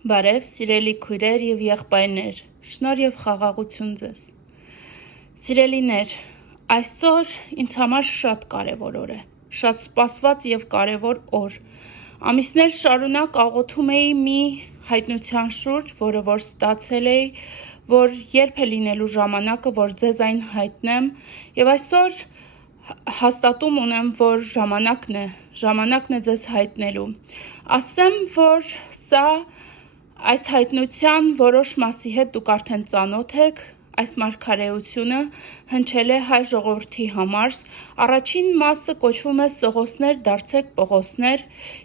Բարև, սիրելի քույրեր և եղբայրներ, շնորհ և խաղաղություն ձեզ։ Սիրելիներ, այսօր ինձ համար շատ կարևոր օր է, շատ սպասված և կարևոր օր։ Ամիսներ շարունակ աղոթում էի մի հայտնության շուրջ, որը որ ստացել էի, որ երբ է լինելու ժամանակը, որ ձեզ այն հայտնեմ, և այսօր հաստատում ունեմ, որ ժամանակն է ձեզ հայտնելու։ Ասեմ, որ սա այս հայտնության որոշ մասի հետ դուք արդեն ծանոթ եք, այս մարգարեությունը հնչել է հայ ժողովրդի համար, առաջին մասը կոչվում է Սողոսներ դարձեք Պողոսներ,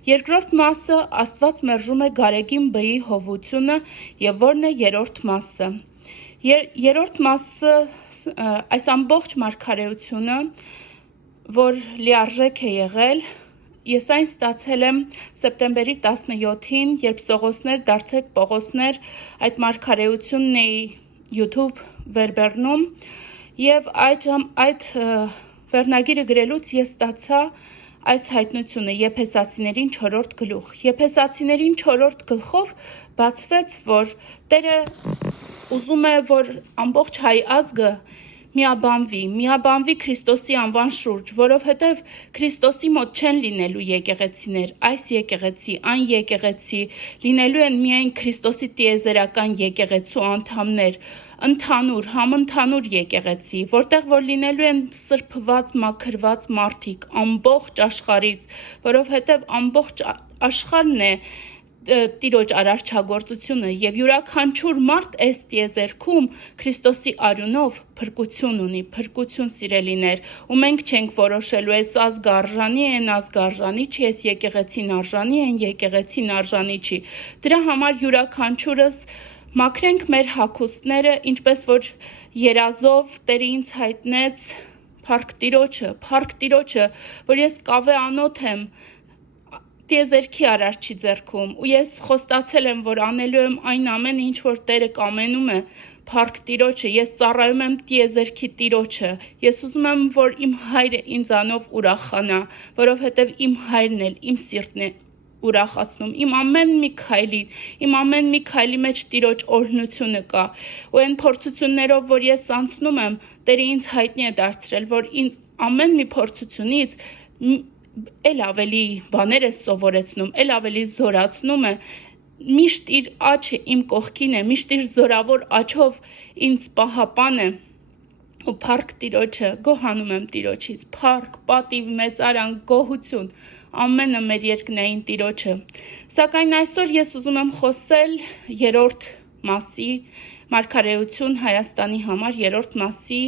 երկրորդ մասը Աստված մերժում է Գարեգին Բ-ի հովությունը և որն է երրորդ մասը։ Երրորդ մասը, այս ամբողջ մարգարեությունը, որ լիարժեք է եղել, ես այն ստացել եմ սեպտեմբերի 17-ին, երբ Սողոսներ դարձեք Պողոսներ այդ մարգարեությունն էի YouTube վերբեռնում և այդ վերնագիրը գրելուց ես ստացա այս հայտնությունը Եփեսացիներին 4-րդ գլուխ։ Եփեսացիներին 4-րդ գլխով բացվեց, որ Տերը ուզում է, որ ամբողջ հայ ազգը միաբանվի Քրիստոսի անվան շուրջ, որովհետև Քրիստոսի մոտ չեն լինելու եկեղեցիներ, այս եկեղեցի, այն եկեղեցի, լինելու են միայն Քրիստոսի տիեզերական եկեղեցու անդամներ, համընդհանուր եկեղեցի, որտեղ որ լինելու են սրբված, մաքրված մարդիկ ամբողջ աշխարհից, որովհետև ամբողջ աշխարհն է Տիրոջ արարչագործությունը և յուրաքանչյուր մարդ այս տիեզերքում Քրիստոսի արյունով փրկություն ունի, փրկություն սիրելիներ, ու մենք չենք որոշելու այս ազգը արժանի է, այն ազգը արժանի չի, այս եկեղեցին արժանի է, այն եկեղեցին արժանի չի։ Դրա համար յուրաքանչյուրս մաքրենք մեր հագուստները, ինչպես որ երազով Տերը ինձ հայտնեց փառք Տիրոջը, որ ես կավե անոթ եմ տիեզերքի արարչի ձեռքում, ու ես խոստացել եմ, որ անելու եմ այն ամենը, ինչ որ Տերը կամենում է, փառք Տիրոջը, ես ծառայում եմ տիեզերքի Տիրոջը, ես ուզում եմ, որ իմ հայրը ինձանով ուրախանա, որովհետև իմ հայրն էլ իմ սիրտն է ուրախացնում, իմ ամեն մի քայլի մեջ Տիրոջ օրհնությունը կա, ու այն փորձություններով, որ ես անցնում եմ, Տերը ինձ հայտնի է դարձրել, որ ինձ ամեն մի փորձությունից էլ ավելի բաներ է սովորեցնում, էլ ավելի զորացնում է, միշտ իր աչքը իմ կողքին է, միշտ իր զորավոր աչքով ինձ պահապան է, ու փառք Տիրոջը, գոհանում եմ Տիրոջից, փառք, պատիվ, մեծարան, գոհություն, ամենը մեր երկնային Տիրոջը։ Սակայն այսօր ես ուզում եմ խոսել երրորդ մասի, մարգարեություն Հայաստանի համար երրորդ մասի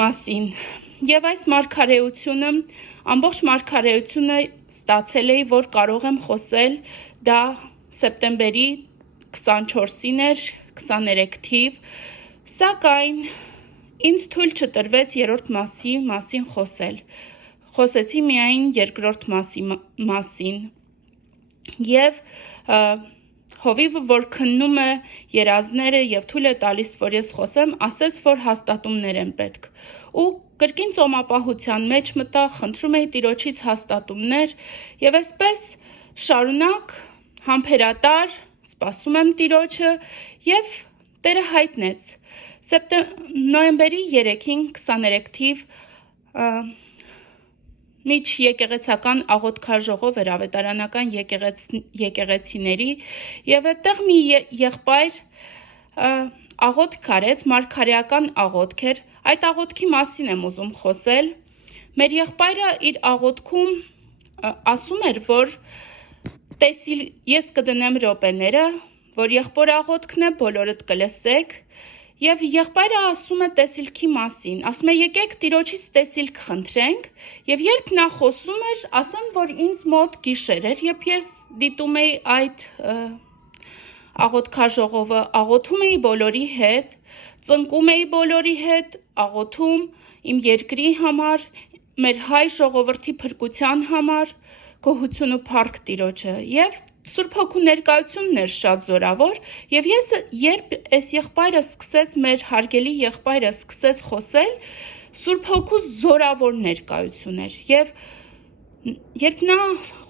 մասին։ Եվ այս մարգարեությունը, ամբողջ մարգարեությունը ստացել էի, որ կարող եմ խոսել, դա սեպտեմբերի 24-ին էր, 23 թիվ, սակայն ինձ թույլ չտրվեց երրորդ մասի մասին խոսել, խոսեցի միայն երկրորդ մասի մասին, և հովիվը, որ քննում է երազները և թույլ է տալիս, որ ես խոսեմ, ասեց, որ հաստատումներ են պետք, ու կրկին ծոմապահության մեջ մտա, խնդրում էի Տիրոջից հաստատումներ, և այսպես շարունակ համբերատար սպասում եմ Տիրոջը, և Տերը հայտնեց։ Նոյեմբերի 3-ին 23 թիվ միջեկեղեցական աղոթքաժողով էր ավետարանական եկեղեցիների, և այդտեղ մի եղբայր աղոթք արեց, մարգարեական աղոթք էր, այդ աղոթքի մասին եմ ուզում խոսել։ Մեր եղբայրը իր աղոթքում ասում էր, որ ես կդնեմ րոպեները, որ եղբոր աղոթքն է, բոլորդ կլսեք, և եղբայրը ասում է տեսիլքի մասին, ասում է եկեք Տիրոջից տեսիլք խնդրենք, և երբ նա խոսում էր, ասեմ, որ ինձ մոտ գիշեր էր, երբ ես դիտում էի այդ աղոթքաժողովը, աղոթում էի բոլորի հետ, ծնկում էի բոլորի հետ, աղոթում իմ երկրի համար, մեր հայ ժողովրդի փրկության համար, գոհություն ու փառք Տիրոջը, և Սուրբ Հոգու ներկայությունն էր շատ զորավոր, և ես երբ այս եղբայրը սկսեց, մեր հարգելի եղբայրը սկսեց խոսել, Սուրբ Հոգու զորավոր ներկայություն էր, և Երբ նա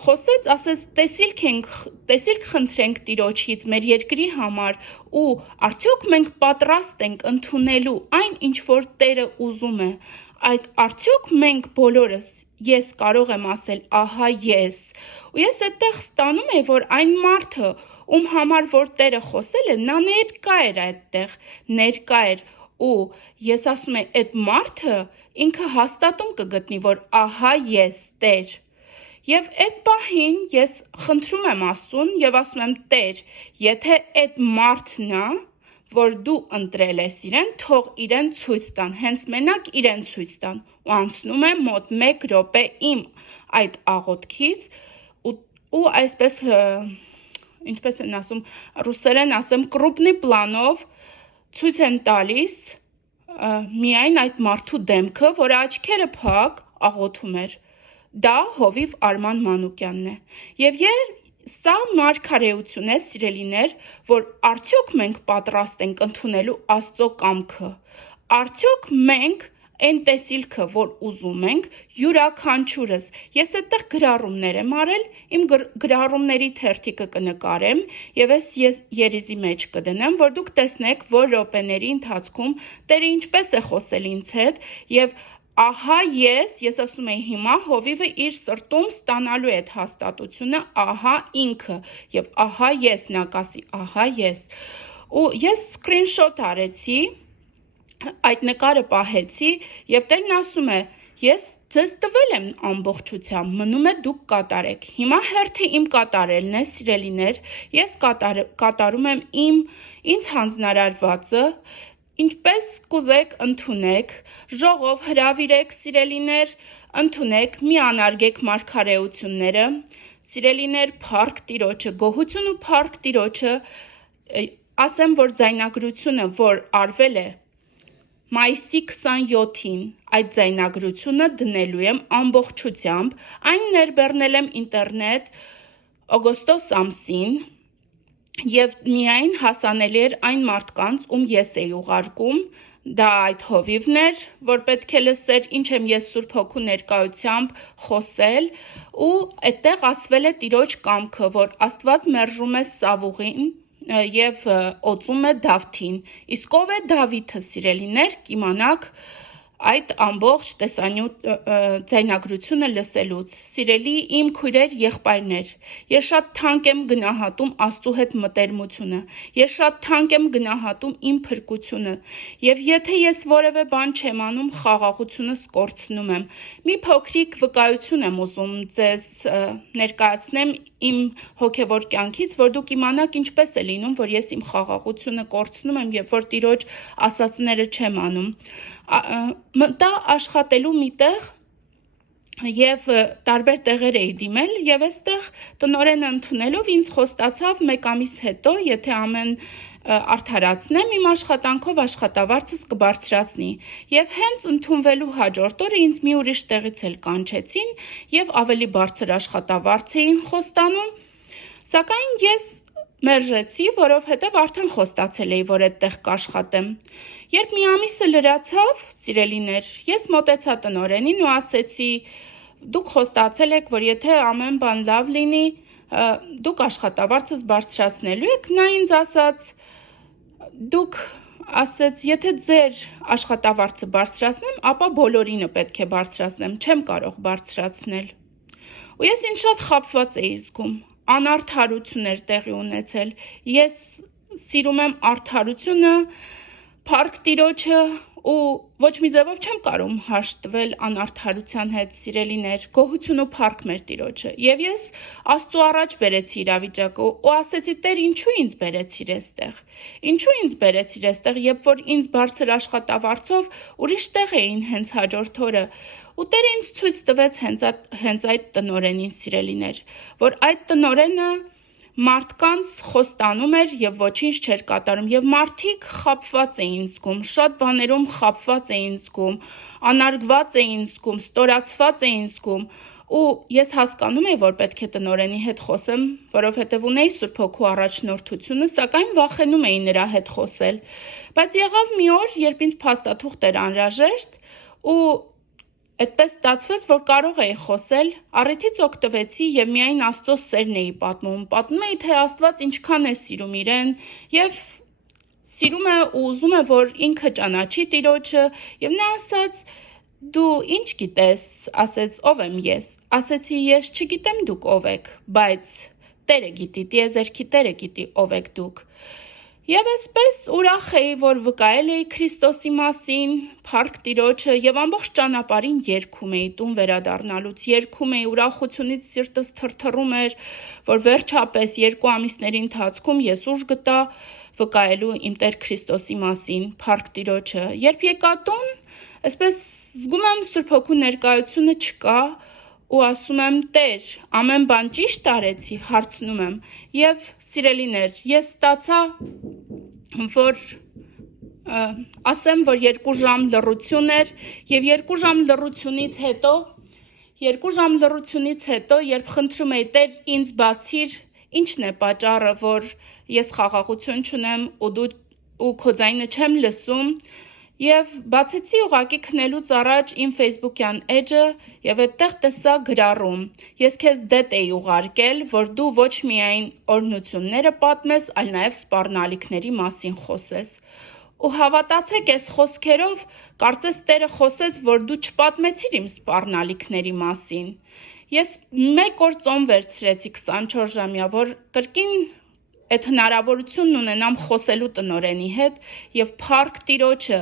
խոսեց, ասեց, տեսիլք խնդրենք Տիրոջից մեր երկրի համար ու արդյոք մենք պատրաստ ենք ընդունելու այն, ինչ որ Տերը ուզում է, այդ արդյոք մենք բոլորս, ես կարող եմ ասել, ահա ես, ու ես այդտեղ ստանում եմ, որ այն մարդը, ում համար որ Տերը խոսել է, նա ներկա էր այդտեղ, ներկա էր, ու ես ասում եմ, այդ մարդը ինքը հաստատում կգտնի, որ ահա ես, Տեր, Եվ այդ պահին ես խնդրում եմ Աստծուն եւ ասում եմ Տեր, եթե այդ մարդն է, որ դու ընտրել ես իրեն, թող իրեն ցույց տան, հենց մենակ իրեն ցույց տան։ Ու անցնում եմ մոտ 1 րոպե իմ այդ աղոթքից ու այսպես ինչպես են ասում, ռուսերեն ասեմ, կրուպնի պլանով ցույց են տալիս միայն այդ մարդու դեմքը, որը աչքերը փակ աղոթում էր։ Դա Հովիվ Արման Մանուկյանն է։ Եվ սա մարգարեություն է, սիրելիներ, որ արդյոք մենք պատրաստ ենք ընդունելու Աստծո կամքը։ Արդյոք մենք այն տեսիլքը, որ ուզում ենք, յուրաքանչյուրս։ Ես այդտեղ գրառումներ եմ արել, իմ գրառումների թերթիկը կնկարեմ եւ ես երիզի մեջ կդնեմ, որ դուք տեսնեք, որ րոպեների ընթացքում Տերը ինչպես է խոսել ինձ հետ եւ ահա ես ասում եմ հիմա Հովիվը իր սրտում ստանալու է այդ հաստատությունը, ահա ինքը եւ ահա ես նա կասի, ահա ես։ Ու ես սկրինշոտ արեցի, այդ նկարը պահեցի եւ Տերն ասում է, ես ձեզ տվել եմ ամբողջությամբ, մնում է դուք կատարեք։ Հիմա հերթը իմ կատարելն է, սիրելիներ, ես կատարում եմ ինձ հանձնարարվածը, Ինչպես կուզեք ընդունեք, ժողով հրավիրեք սիրելիներ, ընդունեք, մի անարգեք մարգարեությունները, սիրելիներ փառք Տիրոջը, գոհություն ու փառք Տիրոջը, ասեմ, որ ձայնագրությունը, որ արվել է մայիսի 27-ին, այդ ձայնագրությունը դնելու եմ ամբողջությամբ, այն ներբեռնել եմ ինտերնետ օգոստոս ամսին, Եվ միայն հասանելի էր այն մարդկանց, ում ես էի ուղարկում, դա այդ Հովիվն էր, որ պետք է լսեր, ինչ եմ ես Սուրբ Հոգու ներկայությամբ խոսել, ու այդտեղ ասվել է Տիրոջ կամքը, որ Աստված մերժում է Սավուղին եւ օծում է Դավթին, իսկ ով է Դավիթը, սիրելիներ, կիմանաք այդ ամբողջ ձայնագրությունը լսելուց, սիրելի իմ քույրեր, եղբայրներ, ես շատ թանկ եմ գնահատում Աստծո հետ մտերմությունը, ես շատ թանկ եմ գնահատում իմ փրկությունը, եւ եթե ես որևէ բան չեմ անում, խաղաղությունս կորցնում եմ։ Մի փոքրիկ վկայություն եմ ուզում ձեզ ներկայացնեմ իմ հոգևոր կյանքից, որ դուք իմանաք ինչպես է լինում, որ ես իմ խաղաղությունը կորցնում եմ եւ որ Տիրոջ ասածները չեմ անում։ Մտա աշխատելու մի տեղ եւ տարբեր տեղեր էի դիմել եւ այստեղ տնօրենը ընդունելով ինձ խոստացավ 1 ամիս հետո, եթե ամեն արդարացնեմ, իմ աշխատանքով աշխատավարձս կբարձրացնի եւ հենց ընդունվելու հաջորդ օրը ինձ մի ուրիշ տեղից էլ կանչեցին եւ ավելի բարձր աշխատավարձ էին խոստանում, սակայն ես մերժեցի, որովհետև արդեն խոստացել էի, որ այդտեղ կաշխատեմ։ Երբ մի ամիսը լրացավ, սիրելիներ, ես մոտեցա տնօրենին ու ասեցի, դուք խոստացել եք, որ եթե ամեն բան լավ լինի, դուք աշխատավարձս բարձրացնելու եք, նա ինձ ասաց, դուք ասեց, եթե ձեր աշխատավարձը բարձրացնեմ, ապա բոլորինը պետք է բարձրացնեմ, չեմ կարող բարձրացնել։ Ու ես ինձ շատ խաբված էի զգում, անարդարություն էր տեղի ունեցել, ես սիրում եմ արդարությունը, փառք Տիրոջը ու ոչ մի ձևով չեմ կարող հաշտվել անարդարության հետ, սիրելիներ, գոհություն ու փառք մեր Տիրոջը։ Եվ ես Աստծո առաջ բերեցի իրավիճակը ու ասեցի, Տեր, ինչու ինձ բերեցիր այստեղ։ Ինչու ինձ բերեցիր այստեղ, երբ որ ինձ բարձր աշխատավարձով ուրիշ տեղ էին հենց հաջորդ օրը։ Ու Տերը ինձ ցույց տվեց հենց այդ տնօրենին, սիրելիներ, որ այդ տնօրենը մարդկանց խոստանում էր եւ ոչինչ չէր կատարում եւ մարդիկ խաբված էին զգում, շատ բաներում խաբված էին զգում, անարգված էին զգում, ստորացված էին զգում ու ես հասկանում եի, որ պետք է տնօրենի հետ խոսեմ, որովհետեւ ունեի Սուրբ Հոգու առաջնորդությունը, սակայն վախենում էի նրա հետ խոսել։ Բայց եղավ մի օր, երբ ինձ փաստաթուղթ էր անհրաժեշտ ու Այդպես ստացվեց, որ կարող էի խոսել, առիթից օգտվեցի եւ միայն Աստծո սերն էի պատմում էի, թե Աստված ինչքան է սիրում իրեն եւ սիրում է ու ուզում է, որ ինքը ճանաչի Տիրոջը եւ նա ասաց. «Դու ինչ գիտես», ասեց, «ով եմ ես»։ Ասեցի, «Ես չգիտեմ դուք ով եք, բայց Տերը գիտի, տիեզերքի Տերը գիտի ով եք դուք»։ Եվ այսպես ուրախ էի, որ վկայել էի Քրիստոսի մասին, փառք Տիրոջը եւ ամբողջ ճանապարհին երգում էի տուն վերադառնալուց, երգում էի, ուրախությունից սիրտս թրթռում էր, որ վերջապես 2 ամիսների ընթացքում ես ուժ գտա վկայելու իմ Տեր Քրիստոսի մասին, փառք Տիրոջը։ Երբ եկա տուն, այսպես զգում եմ Սուրբ Հոգու ներկայությունը չկա ու ասում եմ, Տեր, ամեն բան ճիշտ արեցի, հարցնում եմ։ Եվ սիրելիներ, ես ստացա, որ ասեմ, որ 2 ժամ լռություն էր եւ 2 ժամ լռությունից հետո, երբ խնդրում էի, Տեր, ինձ բացիր, ինչն է պատճառը, որ ես խաղաղություն չունեմ ու քո ձայնը չեմ լսում, եւ բացեցի ուղակի քնելուց առաջ իմ Facebook-յան էջը եւ այդտեղ տեսա գրառում. Ես քեզ դետ էի ուղարկել, որ դու ոչ միայն օրհնությունները պատմես, այլ նաեւ սպառնալիքների մասին խոսես։ Ու հավատացեք, այս խոսքերով կարծես Տերը խոսեց, որ դու չպատմեցիր իմ սպառնալիքների մասին։ Ես 1 օր ծոմ վերցրեցի 24 ժամյա, որ կրկին այդ հնարավորությունն ունենամ խոսելու տնօրենի հետ եւ փառք Տիրոջը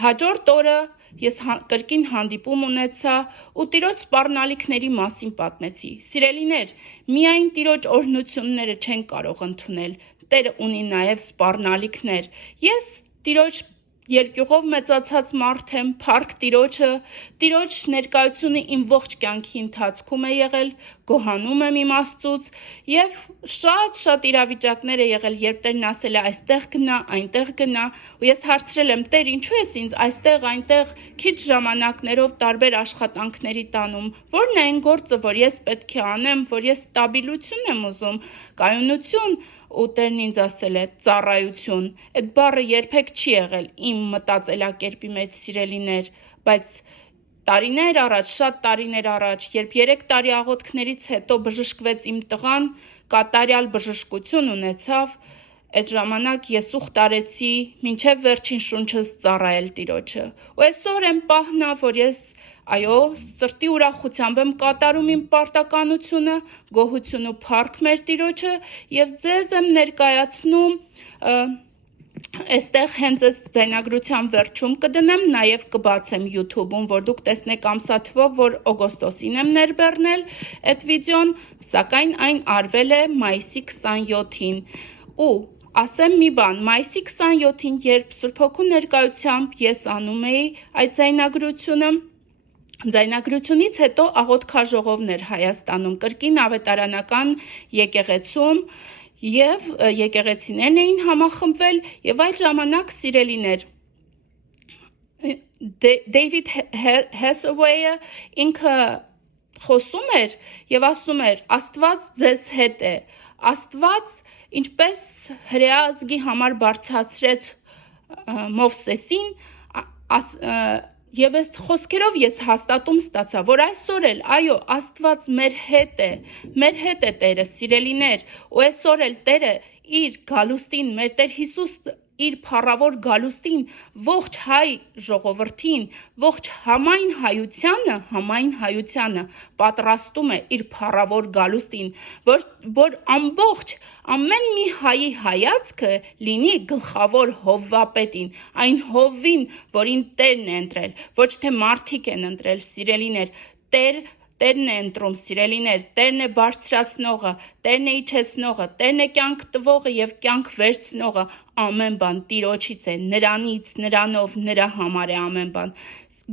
հաջորդ օրը ես կրկին հանդիպում ունեցա ու Տիրոջ սպառնալիքների մասին պատմեցի։ Սիրելիներ, միայն Տիրոջ օրհնությունները չեն կարող ընդունել, Տերը ունի նաեւ սպառնալիքներ։ Ես Տիրոջ երկյուղով մեծացած մարդ եմ, փառք Տիրոջը, Տիրոջ ներկայությունը իմ ողջ կյանքի ընթացքում է եղել, գոհանում եմ իմ Աստծուց եւ շատ իրավիճակներ է եղել, երբ Տերն ասել է այստեղ գնա, այնտեղ գնա, ու ես հարցրել եմ, Տեր, ինչու ես ինձ այստեղ, այնտեղ քիչ ժամանակներով տարբեր աշխատանքների տանում, ո՞րն է այն գործը, որ ես պետք է անեմ, որ ես ստաբիլություն եմ ուզում, կայունություն, ու Տերն ինձ ասել է ծառայություն։ Այդ բառը երբեք չի եղել իմ մտածելակերպի մեջ, սիրելիներ, բայց շատ տարիներ առաջ, երբ 3 տարի աղոթքներից հետո բժշկվեց իմ տղան, կատարյալ բժշկություն ունեցավ, այդ ժամանակ ես ուխտ արեցի մինչև վերջին շունչս ծառայել Տիրոջը։ Ու այսօր այն պահն է, որ ես սրտի ուրախությամբ եմ կատարում իմ պարտականությունը, գոհություն ու փառք մեր Տիրոջը եւ ձեզ եմ ներկայացնում այստեղ հենց այս ձայնագրության վերջում կդնեմ, նաեւ կբացեմ YouTube-ում, որ դուք տեսնեք ամսաթվով, որ օգոստոսին եմ ներբեռնել այդ վիդեոն, սակայն այն արվել է մայիսի 27-ին։ Ու ասեմ մի բան, մայիսի 27-ին, երբ Սուրբ Հոգու ներկայությամբ ես անում էի այդ ձայնագրությունից հետո աղոթքաժողովներ Հայաստանում, կրկին ավետարանական եկեղեցում եւ եկեղեցիներն էին համախմբվել եւ այդ ժամանակ սիրելիներ Դեյվիդ Հեսավեյը ինքը խոսում էր եւ ասում էր Աստված ձեզ հետ է, Աստված ինչպես հրեա ազգի համար բարձրացրեց Մովսեսին եւ այս խոսքերով ես հաստատում ստացա, որ այսօր էլ, այո, Աստված մեր հետ է Տերը, սիրելիներ, ու այսօր էլ Տերը իր գալուստին, մեր Տեր Հիսուս իր փառավոր գալուստին, ողջ հայ ժողովրդին, ողջ համայն հայությանը պատրաստում է իր փառավոր գալուստին, որ ամեն մի հայի հայացքը լինի գլխավոր հովվապետին, այն հովվին, որին Տերն է ընտրել, ոչ թե մարդիկ են ընտրել, սիրելիներ, Տերն է ընտրում, սիրելիներ, Տերն է բարձրացնողը, Տերն է իջեցնողը, Տերն է կյանք տվողը եւ կյանք վերցնողը, ամեն բան Տիրոջից է, նրանից, նրանով, նրա համար է ամեն բան։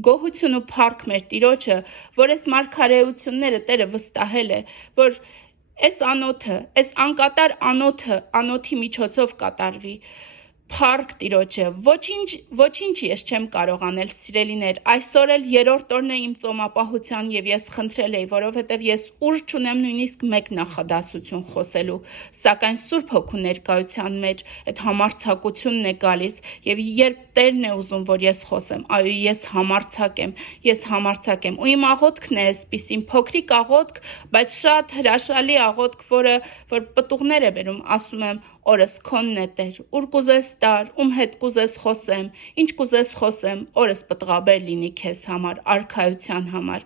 Գոհություն ու փառք մեր Տիրոջը, որ այս մարգարեությունները Տերը վստահել է, որ այս անոթը, այս անկատար անոթի միջոցով կատարվի։ Փառք Տիրոջը, ոչինչ ես չեմ կարող անել, սիրելիներ, այսօր էլ երրորդ օրն է իմ ծոմապահության եւ ես խնդրել էի, որովհետեւ ես ուժ չունեմ նույնիսկ մեկ նախադասություն խոսելու, սակայն Սուրբ Հոգու ներկայության մեջ այդ համարձակությունն է գալիս եւ երբ Տերն է ուզում, որ ես խոսեմ, այո, ես համարձակ եմ, ու իմ աղոթքն է այսպիսին, փոքրիկ աղոթք, բայց շատ հրաշալի աղոթք, որ պտուղներ է բերում, ասում եմ, օրս քոնն է Տեր, ուր կուզես տար, ում հետ կուզես խոսեմ, ինչ կուզես խոսեմ, օրս պտղաբեր լինի քեզ համար, արքայության համար,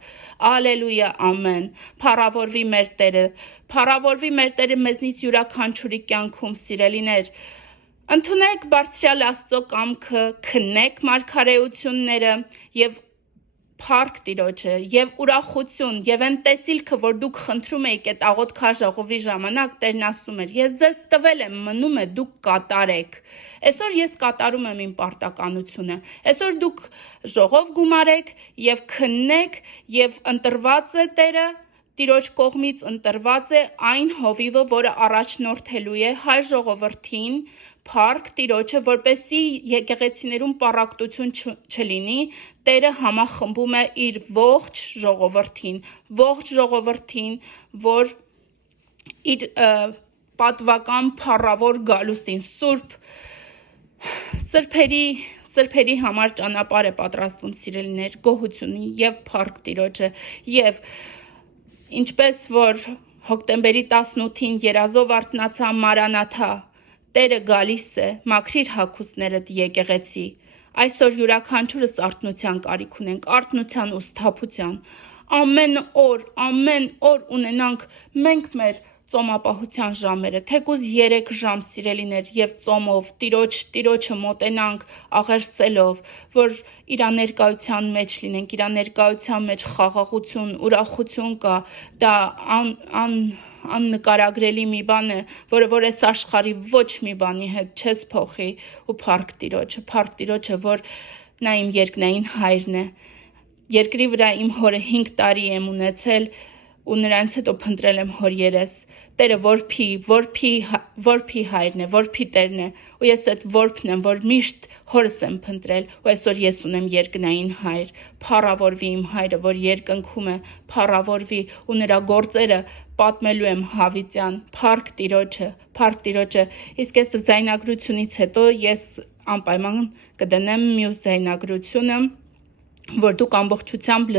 ալելույա, ամեն, փառավորվի մեր Տերը մեզնից յուրաքանչյուրի կյանքում, սիրելիներ, ընդունեք բարձրյալ Աստծո կամքը, քննեք մարգարեությունները եւ փառք Տիրոջը եւ ուրախություն եւ այն տեսիլքը, որ դուք խնդրում եք այդ աղոթքաժողովի ժամանակ, Տերն ասում էր. ես ձեզ տվել եմ, մնում է դուք կատարեք։ Այսօր ես կատարում եմ իմ պարտականությունը։ Այսօր դուք ժողով գումարեք եւ քննեք եւ ընտրված է Տերը Տիրոջ կողմից ընտրված է այն հովիվը, որը առաջնորդելու է հայ ժողովրդին, փառք Տիրոջը, որպեսզի եկեղեցիներում պառակտություն չլինի, Տերը համախմբում է իր ողջ ժողովրդին, որ իր պատվական փառավոր գալուստին սրբերի համար ճանապարհ է պատրաստվում, սիրելիներ, գոհություն եւ փառք Տիրոջը եւ ինչպես որ հոկտեմբերի 18-ին երազով արթնացա Մարանաթա, Տերը գալիս է, մաքրիր հագուստներդ եկեղեցի, այսօր յուրաքանչյուրս արթնության կարիք ունենք, արթնության ու սթափության, ամեն օր ունենանք մենք մեր ծոմապահության ժամերը, թեկուզ 3 ժամ սիրելիներ եւ ծոմով Տիրոջը մոտենանք աղերսելով, որ իր ներկայության մեջ լինենք, իր ներկայության մեջ խաղաղություն, ուրախություն կա, դա աննկարագրելի մի բան է, որ այս աշխարհի ոչ մի բանի հետ չես փոխի ու փառք Տիրոջը, որ նա իմ երկնային հայրն է, երկրի վրա իմ հորը 5 տարի եմ ունեցել ու նրանց հետո փնտրել եմ հոր երես, Տերը որփի հայրն է, որփի Տերն է, ու ես այդ որփն եմ, որ միշտ հորս եմ փնտրել, ու այսօր ես ունեմ երկնային հայր, փառավորվի իմ հայրը, որ երկնքում է, փառավորվի ու նրա գործերը պատմելու եմ հավիտյան, փառք Տիրոջը, իսկ այս ձայնագրությունից հետո ես անպայման կդնեմ մյուս ձայնագրությունը, որ դուք ամբողջությամբ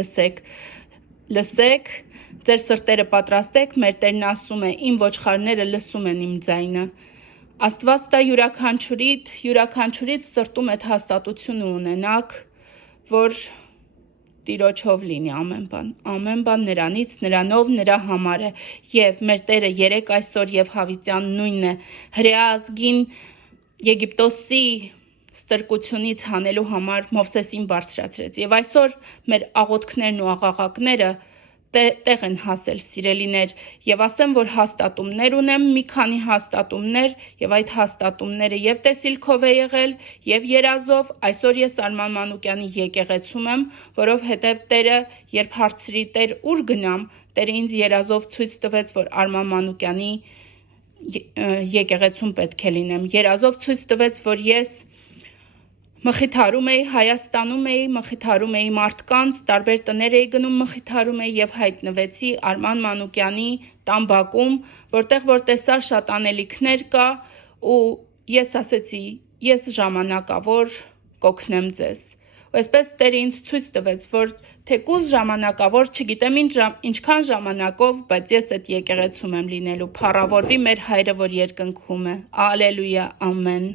լսեք, ձեր սրտերը պատրաստեք, մեր Տերն ասում է, իմ ոչխարները լսում են իմ ձայնը, Աստված տա յուրաքանչյուրից սրտում այդ հաստատությունը ունենաք, որ Տիրոջով լինի ամեն բան նրանից, նրանով, նրա համար է, և մեր Տերը երեկ այսօր և հավիտյան նույնն է, հրեա ազգին Եգիպտոսի ստրկությունից հանելու համար Մովսեսին բարձրացրեց, և այսօր մեր աղոթքներն ու աղաղակները տեղ են հասել, սիրելիներ, և ասեմ, որ հաստատումներ ունեմ, մի քանի հաստատումներ, և այդ հաստատումները և տեսիլքով է եղել, և երազով, այսօր ես Արման Մանուկյանի եկեղեցում եմ, որովհետև Տերը, երբ հարցրի Տեր ուր գնամ, Տերը ինձ երազով ցույց տվեց, որ Արման Մանուկյանի եկեղեցում պետք է լինեմ, երազով ցույց տվեց, որ ես մխիթարում էի, Հայաստանում էի, մխիթարում էի մարդկանց, տարբեր տներ էի գնում, մխիթարում էի և հայտնվեցի Արման Մանուկյանի տան բակում, որտեղ տեսա շատ անելիքներ կա ու ես ասեցի, ես ժամանակավոր կօգնեմ ձեզ։ Ու այսպես Տերը ինձ ցույց տվեց, որ թեկուզ ժամանակավոր, չգիտեմ ինչքան ժամանակով, բայց ես այդ եկեղեցում եմ լինելու, փառավորվի մեր հայրը, որ երկնքում է, ալելույա, ամեն։